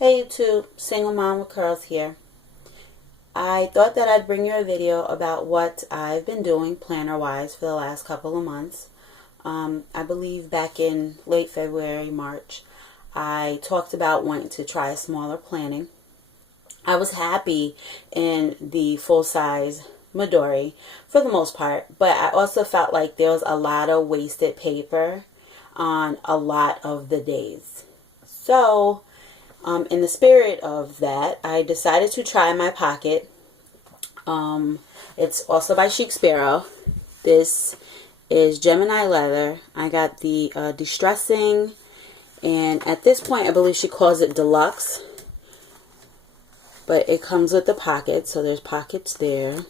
Hey YouTube, Single Mom with Curls here. I thought that I'd bring you a video about what I've been doing planner-wise for the last couple of months. I believe back in late February, March, I talked about wanting to try smaller planning. I was happy in the full-size Fauxdori for the most part, but I also felt like there was a lot of wasted paper on a lot of the days. So, in the spirit of that, I decided to try my pocket. It's also by Chic Sparrow. This is Gemini leather. I got the distressing, and at this point I believe she calls it deluxe. But it comes with the pocket, so there's pockets there.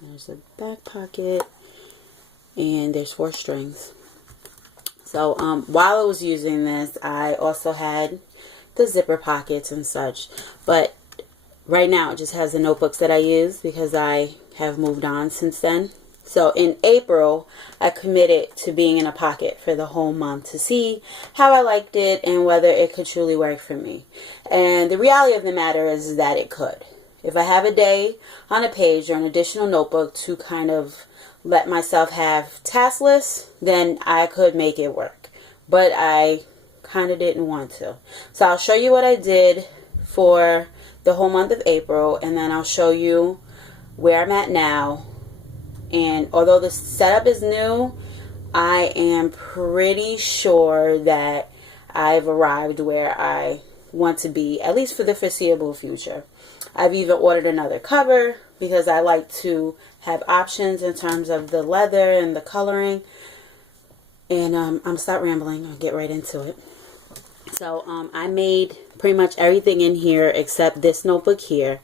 There's a back pocket, and there's 4 strings. So while I was using this, I also had the zipper pockets and such, but right now it just has the notebooks that I use because I have moved on since then. So in April, I committed to being in a pocket for the whole month to see how I liked it and whether it could truly work for me. And the reality of the matter is that it could. If I have a day on a page or an additional notebook to kind of let myself have task lists, then I could make it work. But I kind of didn't want to. So I'll show you what I did for the whole month of April, and then I'll show you where I'm at now. And although the setup is new, I am pretty sure that I've arrived where I want to be, at least for the foreseeable future. I've even ordered another cover because I like to have options in terms of the leather and the coloring. And I'm stop rambling. I'll get right into it. So I made pretty much everything in here except this notebook here,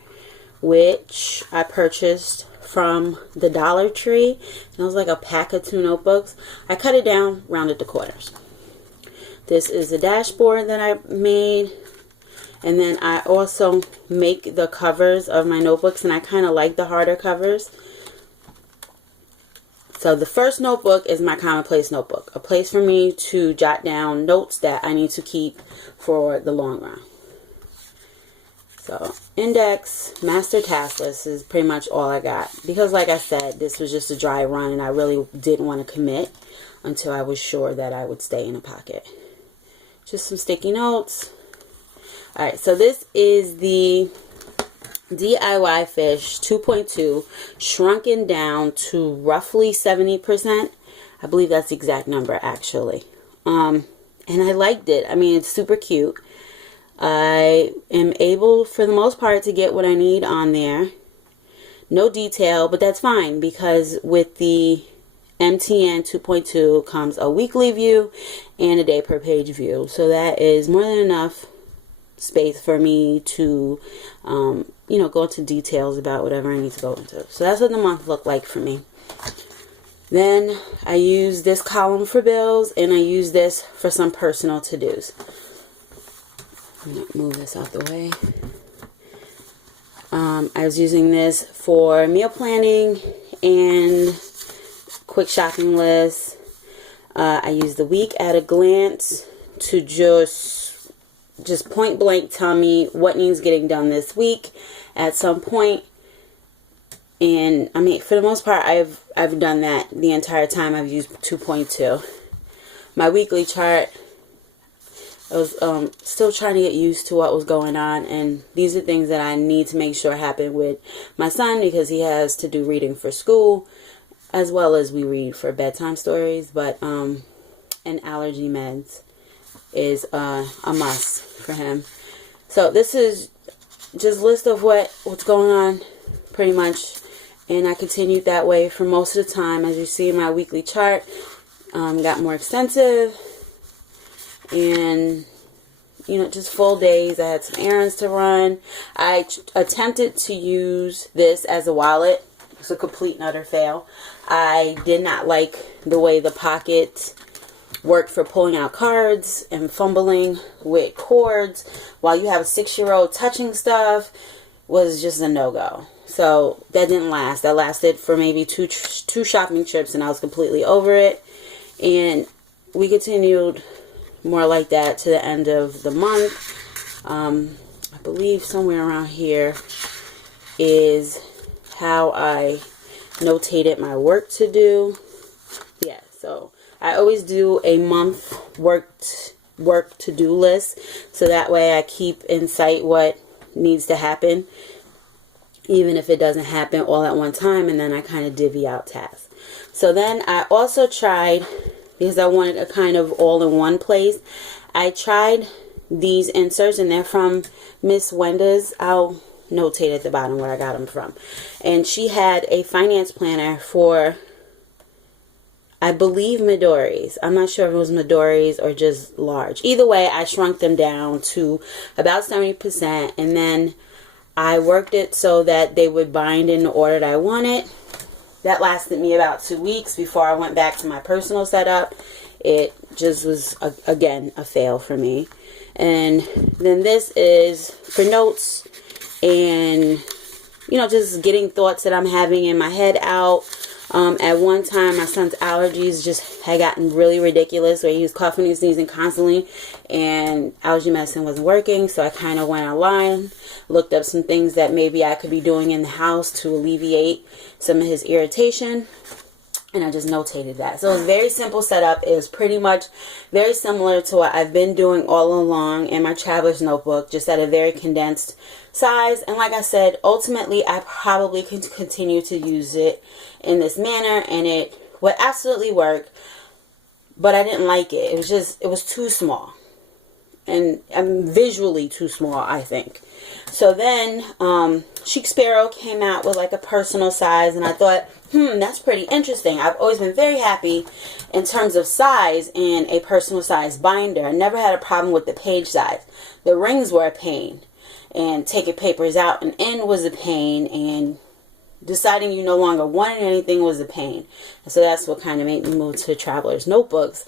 which I purchased from the Dollar Tree. And it was like a pack of 2 notebooks. I cut it down, rounded the corners. This is the dashboard that I made. And then I also make the covers of my notebooks, and I kind of like the harder covers. So the first notebook is my commonplace notebook, a place for me to jot down notes that I need to keep for the long run. So index, master task list is pretty much all I got. Because like I said, this was just a dry run and I really didn't want to commit until I was sure that I would stay in a pocket. Just some sticky notes. Alright, so this is the DIY Fish 2.2, shrunken down to roughly 70%. I believe that's the exact number actually. And I liked it. I mean, it's super cute. I am able for the most part to get what I need on there. No detail, but that's fine because with the MTN 2.2 comes a weekly view and a day per page view. So that is more than enough space for me to go into details about whatever I need to go into. So that's what the month looked like for me. Then I use this column for bills, and I use this for some personal to-dos. I'm going to move this out the way. I was using this for meal planning and quick shopping lists. I use the week at a glance to just point blank tell me what needs getting done this week at some point. And I mean, for the most part, I've done that the entire time I've used 2.2. My weekly chart, I was still trying to get used to what was going on, and these are things that I need to make sure happen with my son because he has to do reading for school as well as we read for bedtime stories. But and allergy meds is a must for him. So this is just a list of what's going on pretty much, and I continued that way for most of the time. As you see in my weekly chart, got more extensive, and just full days. I had some errands to run. I attempted to use this as a wallet. It's a complete and utter fail. I did not like the way the pocket worked for pulling out cards and fumbling with cords while you have a 6-year-old touching stuff was just a no-go. So that didn't last. That lasted for maybe two shopping trips, and I was completely over it. And we continued more like that to the end of the month. I believe somewhere around here is how I notated my work to do. Yeah, so I always do a month work to-do list, so that way I keep in sight what needs to happen, even if it doesn't happen all at one time, and then I kind of divvy out tasks. So then I also tried, because I wanted a kind of all in one place, I tried these inserts, and they're from Miss Wenda's. I'll notate at the bottom where I got them from. And she had a finance planner for, I believe, Midori's. I'm not sure if it was Midori's or just large. Either way, I shrunk them down to about 70%, and then I worked it so that they would bind in the order that I wanted. That lasted me about 2 weeks before I went back to my personal setup. It just was, again, a fail for me. And then this is for notes and, you know, just getting thoughts that I'm having in my head out. At one time, my son's allergies just had gotten really ridiculous, where he was coughing and sneezing constantly, and allergy medicine wasn't working. So I kind of went online, looked up some things that maybe I could be doing in the house to alleviate some of his irritation, and I just notated that. So it was a very simple setup. It was pretty much very similar to what I've been doing all along in my traveler's notebook, just at a very condensed size. And like I said, ultimately I probably can continue to use it in this manner, and it would absolutely work, but I didn't like it. It was too small, and visually too small, I think. So then Chic Sparrow came out with like a personal size, and I thought, that's pretty interesting. I've always been very happy in terms of size in a personal size binder. I never had a problem with the page size. The rings were a pain, and taking papers out and in was a pain, and deciding you no longer wanted anything was a pain. And so that's what kind of made me move to traveler's notebooks.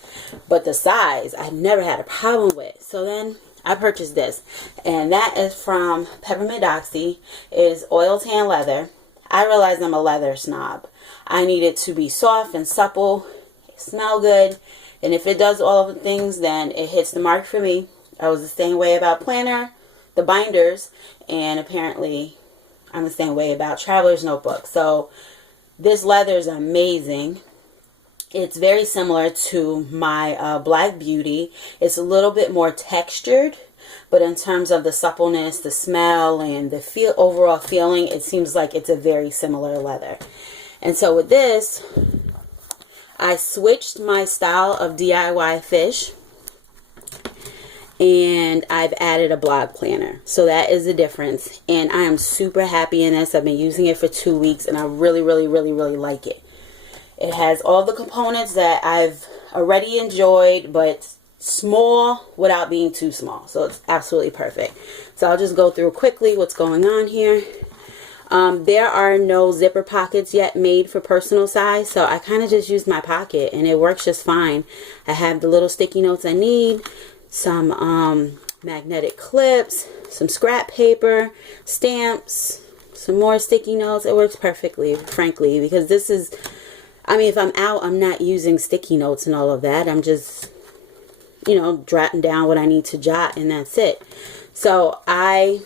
But the size, I never had a problem with. So then I purchased this, and that is from Peppermint Doxy. It is oil tan leather. I realized I'm a leather snob. I need it to be soft and supple, smell good, and if it does all of the things, then it hits the mark for me. I was the same way about planner, the binders, and apparently I'm the same way about traveler's notebook. So this leather is amazing. It's very similar to my Black Beauty. It's a little bit more textured, but in terms of the suppleness, the smell, and the overall feeling, it seems like it's a very similar leather. And so with this, I switched my style of DIY fish, and I've added a blog planner. So that is the difference, and I am super happy in this. I've been using it for 2 weeks, and I really, really, really, really like it. It has all the components that I've already enjoyed, but small without being too small. So it's absolutely perfect. So I'll just go through quickly what's going on here. There are no zipper pockets yet made for personal size, so I kind of just used my pocket, and it works just fine. I have the little sticky notes I need, some magnetic clips, some scrap paper, stamps, some more sticky notes. It works perfectly, frankly, because this is, I mean, if I'm out, I'm not using sticky notes and all of that. I'm just, you know, jotting down what I need to jot, and that's it. So I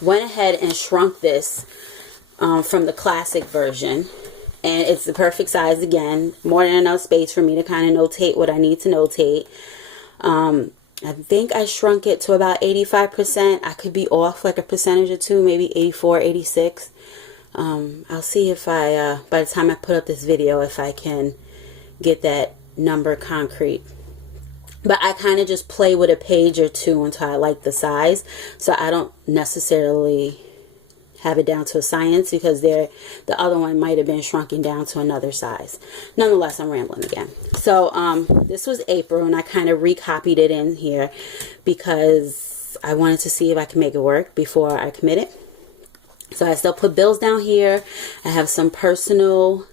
went ahead and shrunk this from the classic version, and it's the perfect size. Again, more than enough space for me to kind of notate what I need to notate. I think I shrunk it to about 85%. I could be off like a percentage or two, maybe 84, 86. I'll see if I, by the time I put up this video, if I can get that number concrete. But I kind of just play with a page or two until I like the size. So I don't necessarily have it down to a science, because the other one might have been shrunken down to another size. Nonetheless, I'm rambling again. So this was April, and I kind of recopied it in here because I wanted to see if I can make it work before I commit it. So I still put bills down here. I have some personal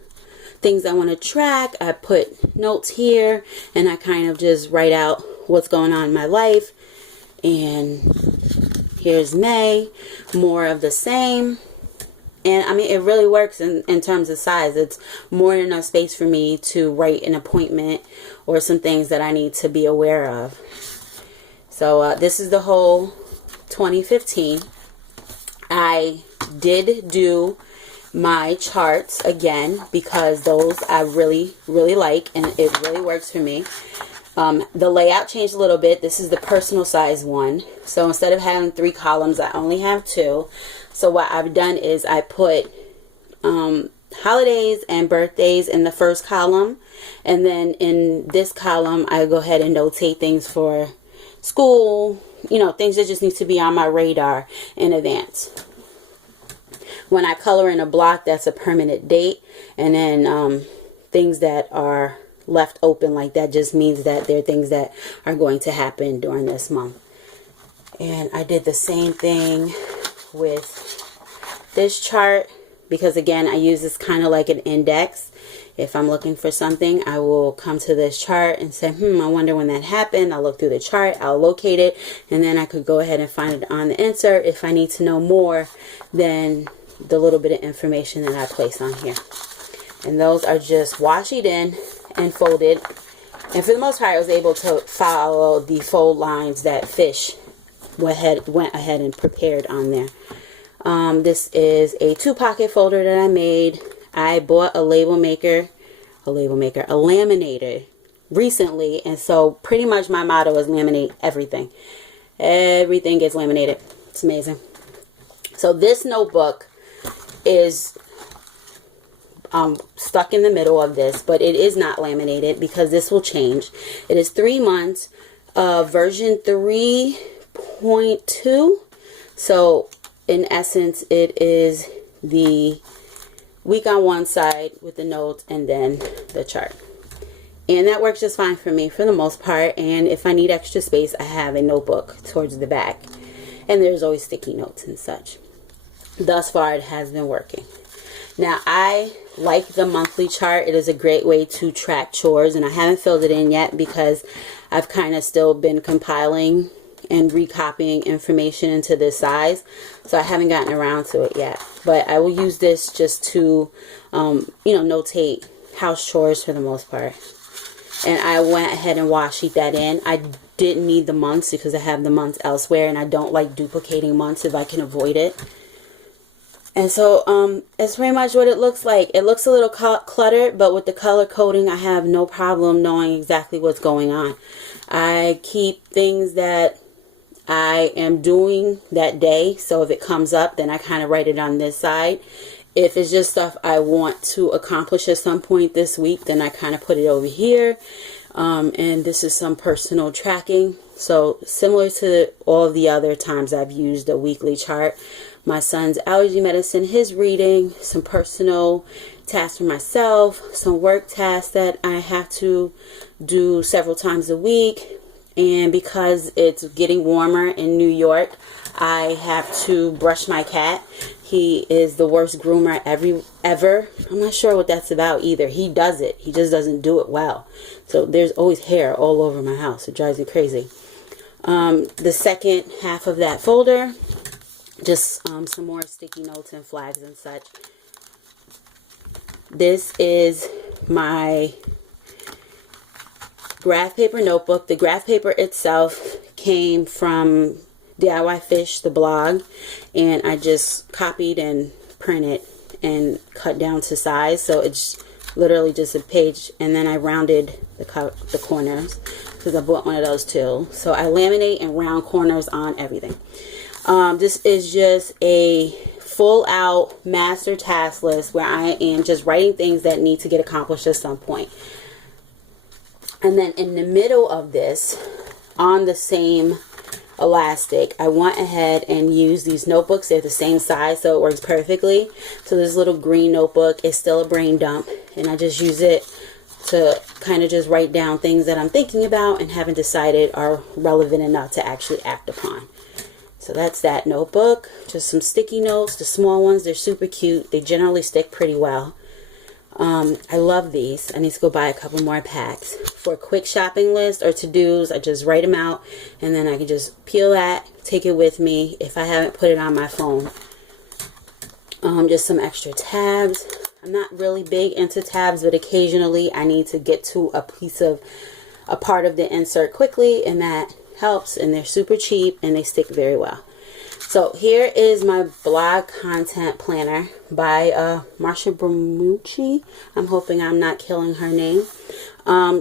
things I want to track. I put notes here, and I kind of just write out what's going on in my life. And here's May, more of the same. And I mean, it really works in terms of size. It's more than enough space for me to write an appointment or some things that I need to be aware of. So this is the whole 2015. I did do my charts again because those I really like, and it really works for me. The layout changed a little bit. This is the personal size one. So instead of having 3 columns, I only have 2. So what I've done is I put holidays and birthdays in the first column, and then in this column I go ahead and notate things for school, you know, things that just need to be on my radar in advance. When I color in a block, that's a permanent date, and then things that are left open like that just means that they're things that are going to happen during this month. And I did the same thing with this chart, because again, I use this kind of like an index. If I'm looking for something, I will come to this chart and say, I wonder when that happened. I'll look through the chart, I'll locate it, and then I could go ahead and find it on the insert if I need to know more than the little bit of information that I place on here. And those are just washi in and folded. And for the most part, I was able to follow the fold lines that Fish went ahead and prepared on there. This is a 2-pocket folder that I made. I bought a laminator recently, and so pretty much my motto is laminate everything. Everything gets laminated. It's amazing. So this notebook is stuck in the middle of this, but it is not laminated because this will change. It is 3 months, version 3.2. So in essence, it is the week on one side with the notes and then the chart. And that works just fine for me for the most part. And if I need extra space, I have a notebook towards the back. And there's always sticky notes and such. Thus far, it has been working. Now, I like the monthly chart. It is a great way to track chores. And I haven't filled it in yet because I've kind of still been compiling and recopying information into this size, so I haven't gotten around to it yet. But I will use this just to notate house chores for the most part. And I went ahead and washi that in. I didn't need the months because I have the months elsewhere, and I don't like duplicating months if I can avoid it. And so it's pretty much what it looks like. It looks a little cluttered, but with the color coding, I have no problem knowing exactly what's going on. I keep things that I am doing that day, so if it comes up, then I kind of write it on this side. If it's just stuff I want to accomplish at some point this week, then I kind of put it over here. And this is some personal tracking. So similar to all of the other times I've used a weekly chart. My son's allergy medicine, his reading, some personal tasks for myself, some work tasks that I have to do several times a week. And because it's getting warmer in New York, I have to brush my cat. He is the worst groomer ever. I'm not sure what that's about either. He does it. He just doesn't do it well. So there's always hair all over my house. It drives me crazy. The second half of that folder, just some more sticky notes and flags and such. This is my graph paper notebook. The graph paper itself came from DIY Fish, the blog, and I just copied and printed and cut down to size. So it's literally just a page, and then I rounded the corners because I bought one of those too. So I laminate and round corners on everything. This is just a full out master task list where I am just writing things that need to get accomplished at some point. And then in the middle of this, on the same elastic, I went ahead and used these notebooks. They're the same size, so it works perfectly. So this little green notebook is still a brain dump, and I just use it to kind of just write down things that I'm thinking about and haven't decided are relevant enough to actually act upon. So that's that notebook. Just some sticky notes, the small ones. They're super cute. They generally stick pretty well. I love these. I need to go buy a couple more packs. For a quick shopping list or to-dos, I just write them out, and then I can just peel that, take it with me if I haven't put it on my phone. Just some extra tabs. I'm not really big into tabs, but occasionally I need to get to a part of the insert quickly, and that helps. And they're super cheap and they stick very well. So here is my blog content planner by Marsha Bermucci. I'm hoping I'm not killing her name.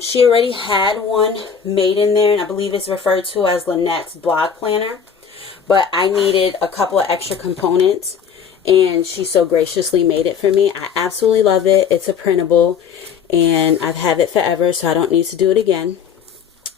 She already had one made in there, and I believe it's referred to as Lynette's blog planner. But I needed a couple of extra components, and she so graciously made it for me. I absolutely love it. It's a printable, and I've had it forever, so I don't need to do it again.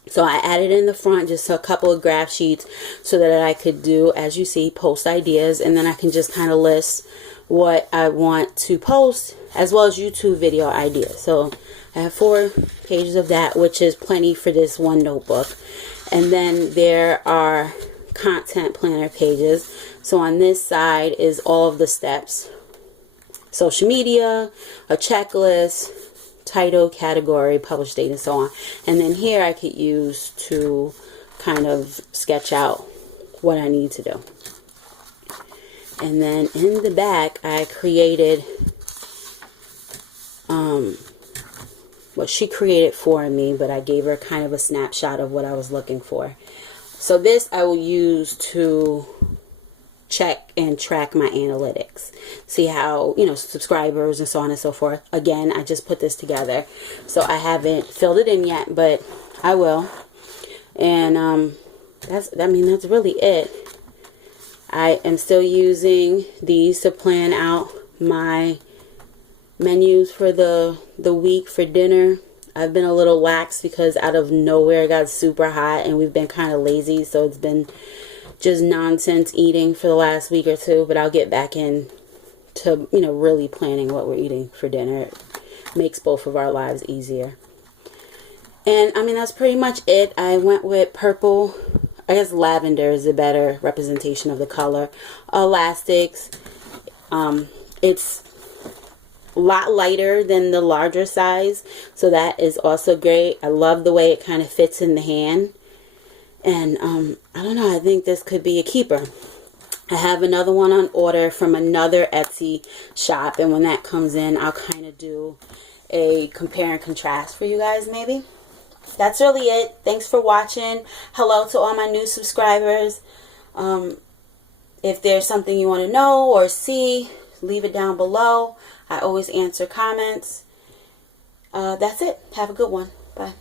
So I added in the front just a couple of graph sheets so that I could do, as you see, post ideas, and then I can just kind of list what I want to post, as well as YouTube video ideas. So I have 4 pages of that, which is plenty for this one notebook. And then there are content planner pages. So on this side is all of the steps: social media, a checklist, title, category, published date, and so on. And then here I could use to kind of sketch out what I need to do. And then in the back I created what she created for me, but I gave her kind of a snapshot of what I was looking for. So this I will use to check and track my analytics, see how, you know, subscribers and so on and so forth. Again, I just put this together, so I haven't filled it in yet, but I will. And that's really it. I am still using these to plan out my menus for the week for dinner. I've been a little lax because out of nowhere it got super hot and we've been kind of lazy, so it's been just nonsense eating for the last week or two. But I'll get back in to, you know, really planning what we're eating for dinner. It makes both of our lives easier. And I mean, that's pretty much it. I went with purple. I guess lavender is a better representation of the color. Elastics. It's a lot lighter than the larger size, so that is also great. I love the way it kind of fits in the hand. And I don't know, I think this could be a keeper. I have another one on order from another Etsy shop, and when that comes in, I'll kind of do a compare and contrast for you guys maybe. That's really it. Thanks for watching. Hello to all my new subscribers. If there's something you want to know or see, leave it down below. I always answer comments. That's it. Have a good one. Bye.